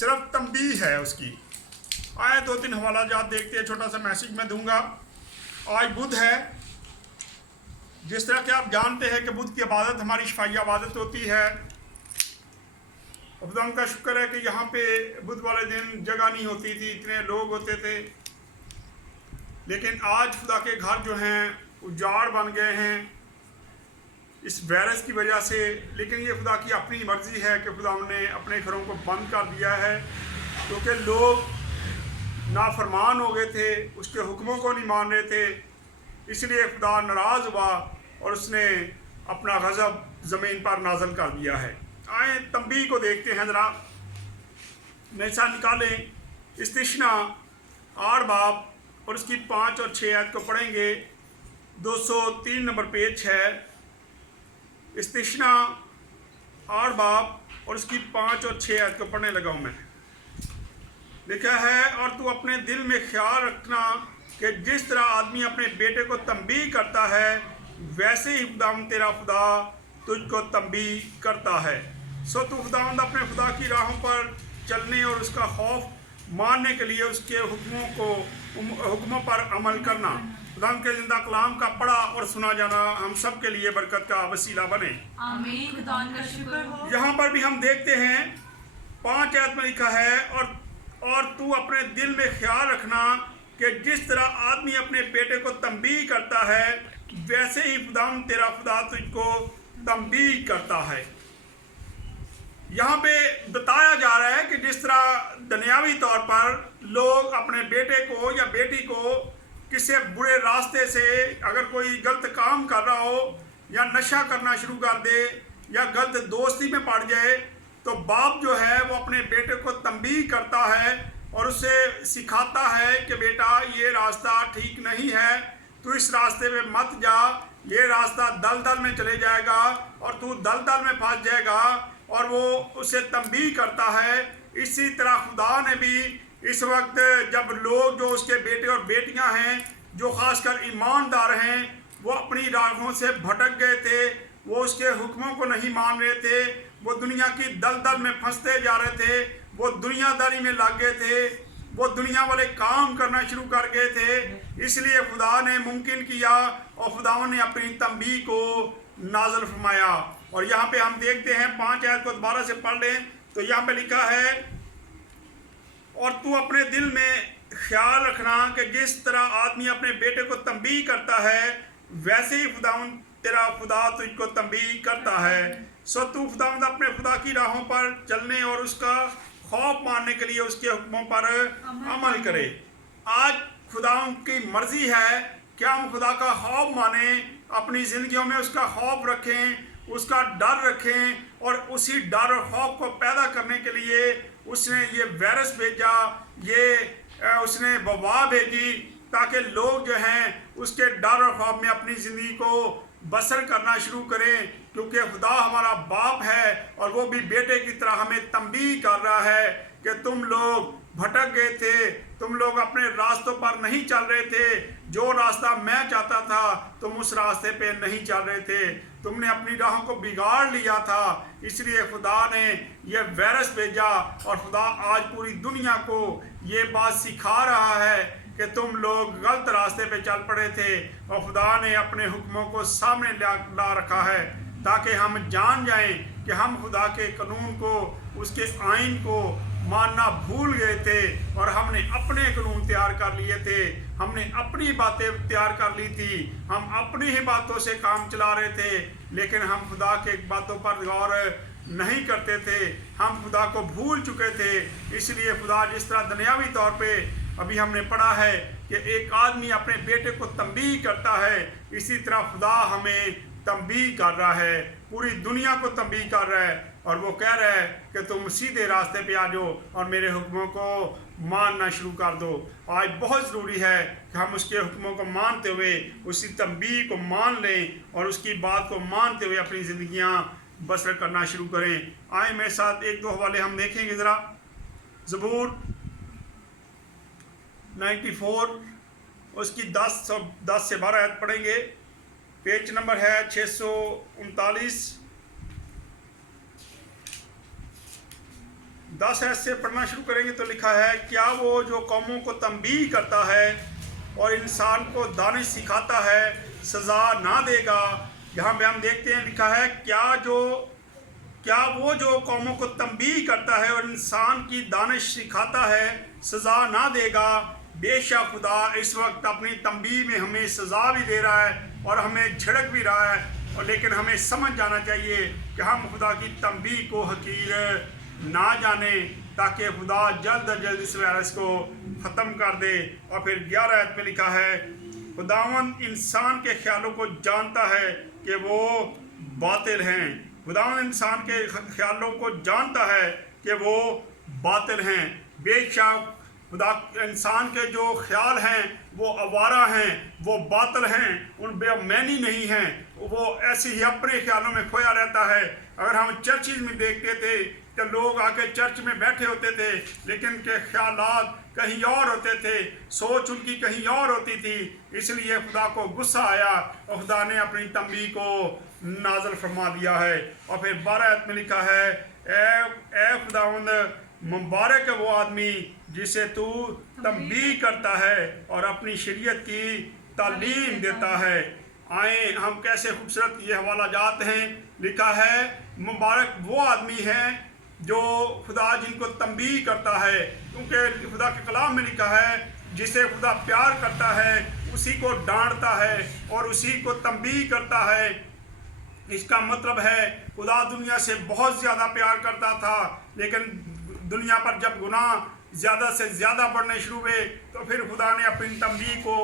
सिर्फ तंबीह है उसकी। आए 2-3 हवाला जात देखते हैं, छोटा सा मैसेज मैं दूंगा। आज बुध है, जिस तरह कि आप जानते हैं कि बुध की इबादत हमारी शफाई इबादत होती है। खुदा का शुक्र है कि यहाँ पे बुध वाले दिन जगह नहीं होती थी, इतने लोग होते थे, लेकिन आज खुदा के घर जो हैं उजाड़ बन गए हैं इस वायरस की वजह से। लेकिन ये खुदा की अपनी मर्ज़ी है कि खुदा ने अपने घरों को बंद कर दिया है, क्योंकि लोग नाफरमान हो गए थे, उसके हुक्मों को नहीं मान रहे थे, इसलिए खुदा नाराज़ हुआ और उसने अपना गज़ब ज़मीन पर नाज़िल कर दिया है। आए तंबी को देखते हैं ज़रा, मेरे साथ निकालें इस्तिश्ना 8 बाब और उसकी 5 और 6 आयत को पढ़ेंगे। 203 नंबर पेज है, इस्तिश्ना 8 बाब और उसकी 5 और 6 आयत को पढ़ने लगा हूँ मैं। लिखा है, और तू अपने दिल में ख्याल रखना कि जिस तरह आदमी अपने बेटे को तंबीह करता है, वैसे ही खुदावंद तेरा खुदा तुझको तंबीह करता है। सो तू खुदावंद अपने खुदा की राहों पर चलने और उसका खौफ मानने के लिए उसके हुक्मों पर अमल करना। खुदा के जिंदा कलाम का पढ़ा और सुना जाना हम सब के लिए बरकत का वसीला बने। आमीन। खुदा का शुक्र हो। यहाँ पर भी हम देखते हैं 5 आयत में लिखा है, और तू अपने दिल में ख्याल रखना कि जिस तरह आदमी अपने बेटे को तंबीह करता है, वैसे ही खुदावंद तेरा खुदा तुझको तंबीह करता है। यहाँ पे बताया जा रहा है कि जिस तरह दुनियावी तौर पर लोग अपने बेटे को या बेटी को किसी बुरे रास्ते से, अगर कोई गलत काम कर रहा हो या नशा करना शुरू कर दे या गलत दोस्ती में पड़ जाए, तो बाप जो है वो अपने बेटे को तंबीह करता है और उसे सिखाता है कि बेटा ये रास्ता ठीक नहीं है, तू इस रास्ते में मत जा, ये रास्ता दलदल में चले जाएगा और तू दलदल में फंस जाएगा, और वो उसे तंबीह करता है। इसी तरह खुदा ने भी इस वक्त जब लोग जो उसके बेटे और बेटियां हैं, जो खासकर ईमानदार हैं, वो अपनी राहों से भटक गए थे, वो उसके हुक्मों को नहीं मान रहे थे, वो दुनिया की दलदल में फंसते जा रहे थे, वो दुनियादारी में लग गए थे, वो दुनिया वाले काम करना शुरू कर गए थे। इसलिए खुदा ने मुमकिन किया और खुदावन ने अपनी तंबीह को नाज़िल फरमाया। और यहाँ पे हम देखते हैं 5 आयत को दोबारा से पढ़ लें तो यहाँ पे लिखा है, और तू अपने दिल में ख्याल रखना कि जिस तरह आदमी अपने बेटे को तंबीह करता है, वैसे ही खुदावंद तेरा खुदा तुझको तंबीह करता है। सो तू खुदावंद अपने खुदा की राहों पर चलने और उसका खौफ मानने के लिए उसके हुक्मों पर अमल करे। आज खुदावंद की मर्जी है कि हम खुदा का खौफ माने, अपनी ज़िंदगियों में उसका खौफ रखें, उसका डर रखें, और उसी डर और खौफ को पैदा करने के लिए उसने ये वायरस भेजा, ये उसने वबा भेजी, ताकि लोग जो हैं उसके डर और खौफ में अपनी ज़िंदगी को बसर करना शुरू करें। क्योंकि खुदा हमारा बाप है और वो भी बेटे की तरह हमें तंबीह कर रहा है कि तुम लोग भटक गए थे, तुम लोग अपने रास्तों पर नहीं चल रहे थे, जो रास्ता मैं चाहता था तुम उस रास्ते पे नहीं चल रहे थे, तुमने अपनी राहों को बिगाड़ लिया था। इसलिए खुदा ने यह वायरस भेजा और खुदा आज पूरी दुनिया को ये बात सिखा रहा है कि तुम लोग गलत रास्ते पे चल पड़े थे, और खुदा ने अपने हुक्मों को सामने ला रखा है ताकि हम जान जाएं कि हम खुदा के कानून को, उसके आइन को मानना भूल गए थे और हमने अपने कानून तैयार कर लिए थे, हमने अपनी बातें तैयार कर ली थी, हम अपनी ही बातों से काम चला रहे थे, लेकिन हम खुदा के बातों पर गौर नहीं करते थे, हम खुदा को भूल चुके थे। इसलिए खुदा जिस तरह दुनियावी तौर पे अभी हमने पढ़ा है कि एक आदमी अपने बेटे को तंबीह करता है, इसी तरह खुदा हमें तंबीह कर रहा है, पूरी दुनिया को तंबीह कर रहा है, और वो कह रहा है कि तुम सीधे रास्ते पे आ जाओ और मेरे हुक्मों को मानना शुरू कर दो। आज बहुत ज़रूरी है कि हम उसके हुक्मों को मानते हुए उसी तंबीह को मान लें और उसकी बात को मानते हुए अपनी ज़िंदगियाँ बसर करना शुरू करें। आए मेरे साथ 1-2 हवाले हम देखेंगे ज़रा। ज़बूर 94 उसकी 10 से 12 आयत पढ़ेंगे। पेज नंबर है 639। 10 ऐसे पढ़ना शुरू करेंगे तो लिखा है, क्या वो जो कौमों को तंबीह करता है और इंसान को दानिश सिखाता है सज़ा ना देगा। यहाँ पे हम देखते हैं लिखा है, क्या वो जो कौमों को तंबीह करता है और इंसान की दानिश सिखाता है सज़ा ना देगा। बेशक खुदा इस वक्त अपनी तंबीह में हमें सज़ा भी दे रहा है और हमें झिड़क भी रहा है, और लेकिन हमें समझ जाना चाहिए कि हम खुदा की तंबीह को हकीर ना जाने, ताकि खुदा जल्द अज जल्द इस वायरस को ख़त्म कर दे। और फिर 11 आयत में लिखा है, खुदावंद इंसान के ख्यालों को जानता है कि वो बातिल हैं। खुदावंद इंसान के ख्यालों को जानता है कि वो बातिल हैं। बेशक खुदा इंसान के जो ख्याल हैं वो आवारा हैं, वो बातिल हैं, उन बेमैनी नहीं हैं, वो ऐसे ही अपने ख्यालों में खोया रहता है। अगर हम चर्चिज में देखते थे कि लोग आके चर्च में बैठे होते थे, लेकिन के ख्यालात कहीं और होते थे, सोच उनकी कहीं और होती थी। इसलिए खुदा को गुस्सा आया और खुदा ने अपनी तंबीह को नाज़िल फरमा दिया है। और फिर 12 आयत में लिखा है, ए खुदावंद मुबारक है वो आदमी जिसे तू तंबीह करता है और अपनी शरीयत की तालीम देता है। आए हम कैसे खूबसूरत ये हवाला जात हैं। लिखा है, मुबारक वो आदमी है जो खुदा जिनको तंबीह करता है, क्योंकि खुदा के कलाम में लिखा है, जिसे खुदा प्यार करता है उसी को डांटता है और उसी को तंबीह करता है। इसका मतलब है खुदा दुनिया से बहुत ज़्यादा प्यार करता था, लेकिन दुनिया पर जब गुनाह ज़्यादा से ज़्यादा बढ़ने शुरू हुए तो फिर खुदा ने अपनी तंबीह को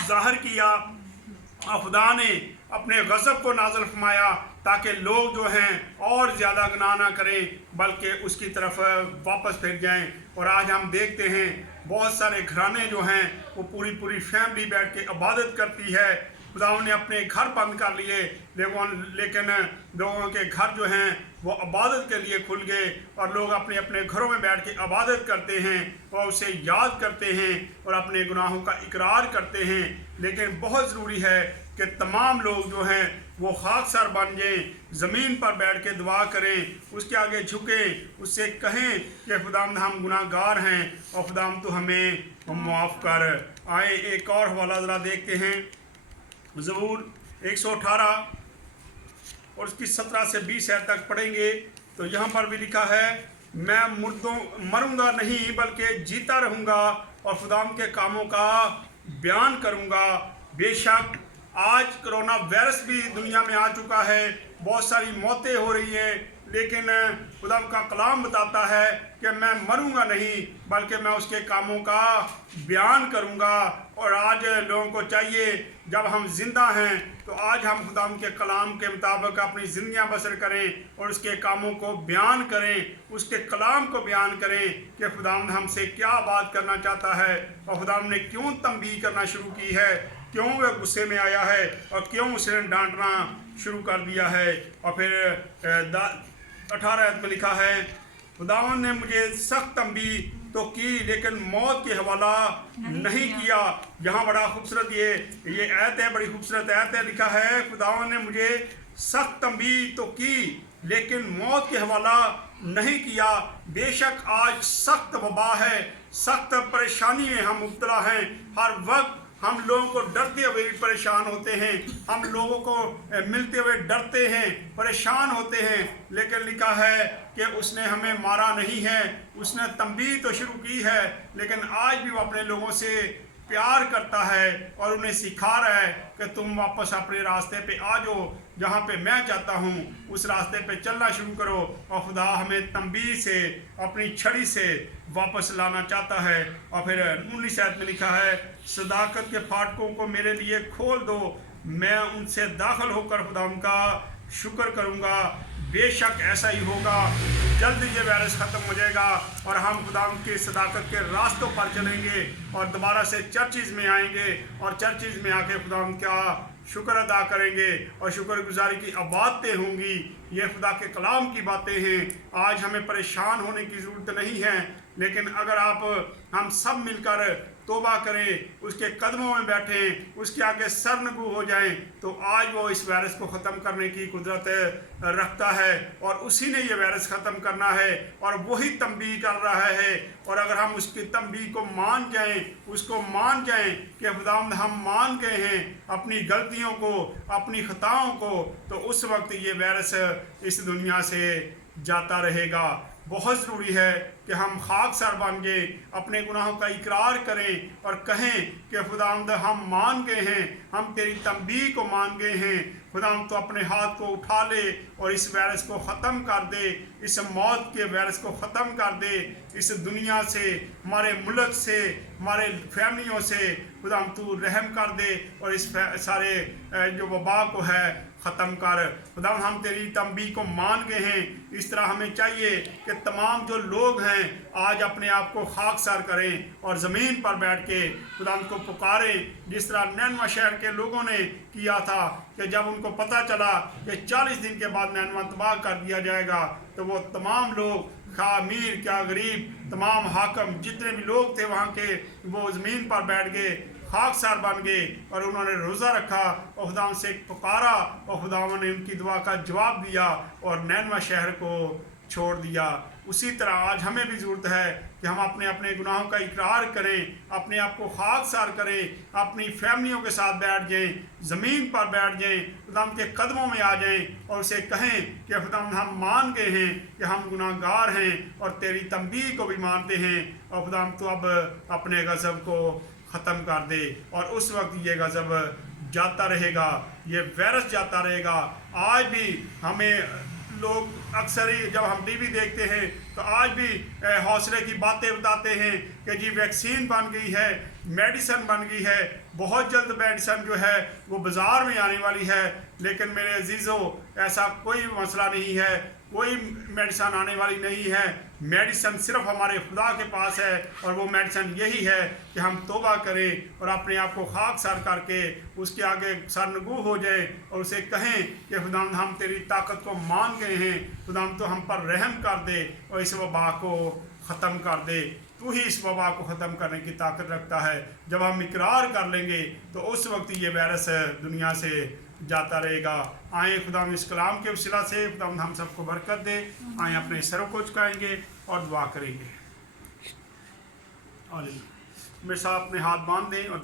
ज़ाहिर किया और खुदा ने अपने गज़ब को नाज़िल फरमाया, ताकि लोग जो हैं और ज़्यादा गुनाह ना करें बल्कि उसकी तरफ वापस फिर जाएं। और आज हम देखते हैं बहुत सारे घराने जो हैं वो पूरी फैमिली बैठ के इबादत करती है। खुदा ने अपने घर बंद कर लिए, लेकिन लोगों के घर जो हैं वो इबादत के लिए खुल गए और लोग अपने अपने घरों में बैठ के इबादत करते हैं और उसे याद करते हैं और अपने गुनाहों का इकरार करते हैं। लेकिन बहुत ज़रूरी है कि तमाम लोग जो हैं वो खाकसार बन जाएं, ज़मीन पर बैठ के दुआ करें, उसके आगे झुकें, उससे कहें कि खुदावंद हम गुनाहगार हैं और खुदावंद तो हमें माफ़ कर। आए एक और हवाला ज़रा देखते हैं, ज़बूर 118 और उसकी 17 से 20 आयत तक पढ़ेंगे तो यहाँ पर भी लिखा है, मैं मरूंगा नहीं बल्कि जीता रहूँगा और खुदावंद के कामों का बयान करूँगा। बेशक आज कोरोना वायरस भी दुनिया में आ चुका है, बहुत सारी मौतें हो रही हैं, लेकिन खुदावंद का कलाम बताता है कि मैं मरूंगा नहीं बल्कि मैं उसके कामों का बयान करूंगा। और आज लोगों को चाहिए जब हम जिंदा हैं तो आज हम खुदावंद के कलाम के मुताबिक अपनी ज़िंदगियां बसर करें और उसके कामों को बयान करें, उसके कलाम को बयान करें कि खुदावंद हमसे क्या बात करना चाहता है और खुदावंद ने क्यों तंबीह करना शुरू की है, क्यों वह गुस्से में आया है और क्यों उसने डांटना शुरू कर दिया है। और फिर 18 आयत में लिखा है, खुदावंद ने मुझे सख्त तंबीह तो की लेकिन मौत के हवाला नहीं किया। यहाँ बड़ा खूबसूरत ये आयत है, बड़ी खूबसूरत आयत है। लिखा है, खुदावंद ने मुझे सख्त तंबीह तो की लेकिन मौत के हवाला नहीं किया। बेशक आज सख्त वबा है, सख्त परेशानी में हम मुब्तला हैं, हर वक्त हम लोगों को डरते हुए परेशान होते हैं, हम लोगों को मिलते हुए डरते हैं, परेशान होते हैं। लेकिन लिखा है कि उसने हमें मारा नहीं है, उसने तंबीह तो शुरू की है, लेकिन आज भी वो अपने लोगों से प्यार करता है और उन्हें सिखा रहा है कि तुम वापस अपने रास्ते पे आ जाओ, जहाँ पे मैं चाहता हूँ उस रास्ते पे चलना शुरू करो। और खुदा हमें तंबीह से, अपनी छड़ी से वापस लाना चाहता है। और फिर 19 आयत में लिखा है, सदाकत के फाटकों को मेरे लिए खोल दो, मैं उनसे दाखिल होकर खुदा उनका शुक्र करूँगा। बेशक ऐसा ही होगा, जल्द ये वायरस ख़त्म हो जाएगा और हम खुदा की सदाकत के रास्तों पर चलेंगे और दोबारा से चर्चिज़ में आएंगे और चर्चिज़ में आके खुदा का शुक्र अदा करेंगे और शुक्रगुजारी की बातें होंगी। ये खुदा के कलाम की बातें हैं। आज हमें परेशान होने की ज़रूरत नहीं है, लेकिन अगर हम सब मिलकर तौबा करें, उसके कदमों में बैठें, उसके आगे सरनगू हो जाएं, तो आज वो इस वायरस को ख़त्म करने की कुदरत रखता है और उसी ने ये वायरस ख़त्म करना है और वही तंबीह कर रहा है। और अगर हम उसकी तंबीह को मान जाएं, उसको मान जाएं कि खुदावंद हम मान गए हैं अपनी गलतियों को, अपनी खताओं को, तो उस वक्त ये वायरस इस दुनिया से जाता रहेगा। बहुत ज़रूरी है कि हम खाकसार बन गए, अपने गुनाहों का इकरार करें और कहें कि खुदावंद हम मान गए हैं, हम तेरी तंबीह को मान गए हैं। खुदावंद तो अपने हाथ को उठा ले और इस वायरस को ख़त्म कर दे, इस मौत के वायरस को ख़त्म कर दे, इस दुनिया से, हमारे मुल्क से, हमारे फैमिलियों से खुदावंद तू रहम कर दे और इस सारे जो वबा को है ख़त्म कर। खुदावंद हम तेरी तंबीह को मान गए हैं। इस तरह हमें चाहिए कि तमाम जो लोग हैं आज अपने आप को खाकसार करें और ज़मीन पर बैठ के खुदावंद को पुकारें, जिस तरह नैनवा शहर के लोगों ने किया था कि जब उनको पता चला कि 40 दिन के बाद नैनवा तबाह कर दिया जाएगा, तो वो तमाम लोग, क्या अमीर क्या गरीब, तमाम हाकम जितने भी लोग थे वहाँ के, वो ज़मीन पर बैठ गए, खाकसार बन गए और उन्होंने रोज़ा रखा और खुदावंद से पुकारा और खुदावंद ने उनकी दुआ का जवाब दिया और नैनवा शहर को छोड़ दिया। उसी तरह आज हमें भी ज़रूरत है कि हम अपने अपने गुनाहों का इकरार करें, अपने आप को खाकसार करें, अपनी फैमिलियों के साथ बैठ जाएं, ज़मीन पर बैठ जाएं, खुदावंद के कदमों में आ जाएं और उसे कहें कि खुदावंद हम मान गए हैं कि हम गुनाहगार हैं और तेरी तंबीह को भी मानते हैं और खुदावंद तो अब अपने गज़ब को ख़त्म कर दे और उस वक्त ये गज़ब जाता रहेगा, ये वायरस जाता रहेगा। आज भी हमें लोग अक्सर ही जब हम टीवी देखते हैं तो आज भी हौसले की बातें बताते हैं कि जी वैक्सीन बन गई है, मेडिसन बन गई है, बहुत जल्द मेडिसन जो है वो बाज़ार में आने वाली है। लेकिन मेरे अजीज़ों, ऐसा कोई मसला नहीं है, कोई मेडिसन आने वाली नहीं है। मेडिसन सिर्फ हमारे खुदा के पास है और वो मेडिसन यही है कि हम तौबा करें और अपने आप को खाकसार करके उसके आगे सरनगू हो जाए और उसे कहें कि खुदावंद हम तेरी ताकत को मान गए हैं, खुदावंद तो हम पर रहम कर दे और इस वबा को ख़त्म कर दे। तू ही इस वबा को ख़त्म करने की ताकत रखता है। जब हम इकरार कर लेंगे तो उस वक्त ये वायरस दुनिया से जाता रहेगा। आए खुदावंद इस कलाम के वसीला से खुदावंद हम सबको बरकत दे। आए अपने सरों को झुकाएंगे और दुआ करेंगे। और मेरे साथ अपने हाथ बांध दें और